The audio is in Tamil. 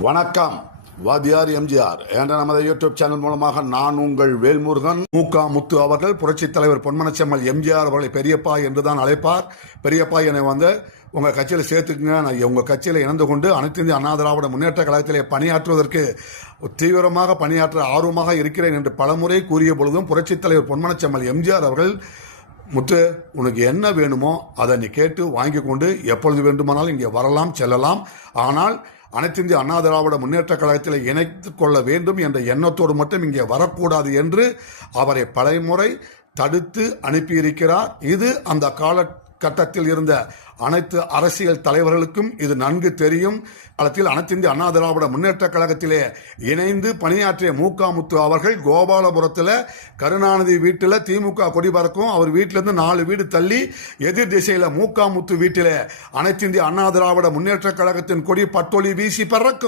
வணக்கம். வாத்தியார் எம்ஜிஆர் என்ற நமது யூடியூப் சேனல் மூலமாக நான் உங்கள் வேல்முருகன். முத்து அவர்கள் புரட்சித் தலைவர் பொன்மனச்செம்மல் எம்ஜிஆர் அவர்களை பெரியப்பா என்றுதான் அழைப்பார். பெரியப்பா என்னை உங்கள் கட்சியில் சேர்த்துக்குங்க, நான் உங்கள் கட்சியில் இணைந்து கொண்டு அனைத்து இந்திய அண்ணா திராவிட முன்னேற்ற கழகத்திலே பணியாற்றுவதற்கு தீவிரமாக பணியாற்ற ஆர்வமாக இருக்கிறேன் என்று பலமுறை கூறிய பொழுதும் புரட்சித் தலைவர் பொன்மனச்செம்மல் எம்ஜிஆர் அவர்கள், முத்து, உனக்கு என்ன வேணுமோ அதை நீ கேட்டு வாங்கி கொண்டு எப்பொழுது வேண்டுமானாலும் இங்கே வரலாம், செல்லலாம். ஆனால் அனைத்து இந்திய அண்ணா திராவிட முன்னேற்ற கழகத்தில் இணைத்துக் கொள்ள வேண்டும் என்ற எண்ணத்தோடு மட்டும் இங்கே வரக்கூடாது என்று அவரை பலமுறை தடுத்து அனுப்பியிருக்கிறார். இது அந்த காலகட்டத்தில் இருந்த அனைத்து அரசியல் தலைவர்களுக்கும் இது நன்கு தெரியும். காலத்தில் அனைத்து இந்திய அண்ணா திராவிட முன்னேற்ற கழகத்திலே இணைந்து பணியாற்றிய முத்து அவர்கள் கோபாலபுரத்தில் கருணாநிதி வீட்டில் திமுக கொடி பறக்கும். அவர் வீட்டிலிருந்து 4 வீடு தள்ளி எதிர் திசையில் முத்து வீட்டிலே அனைத்து இந்திய அண்ணா திராவிட முன்னேற்ற கழகத்தின் கொடி பட்டொலி வீசி பறக்கும்.